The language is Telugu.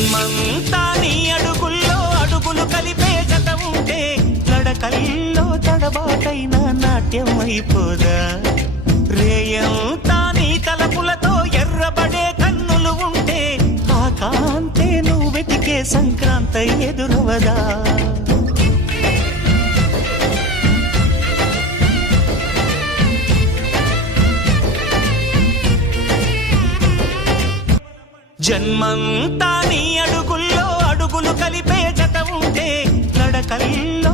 జన్మంతా నీ అడుగుల్లో అడుగులు కలిపే జత ఉంటే నడకల్లో తడబాటైన నాట్యం అయిపోదా రేయంతా నీ తలపులతో ఎర్రబడే కన్నులు ఉంటే ఆ కాంతే నువ్వు వెతికే సంక్రాంతి ఎదురవదా జన్మంతా నీ అడుగుల్లో అడుగులు కలిపే జత ఉంటే నడకల్లో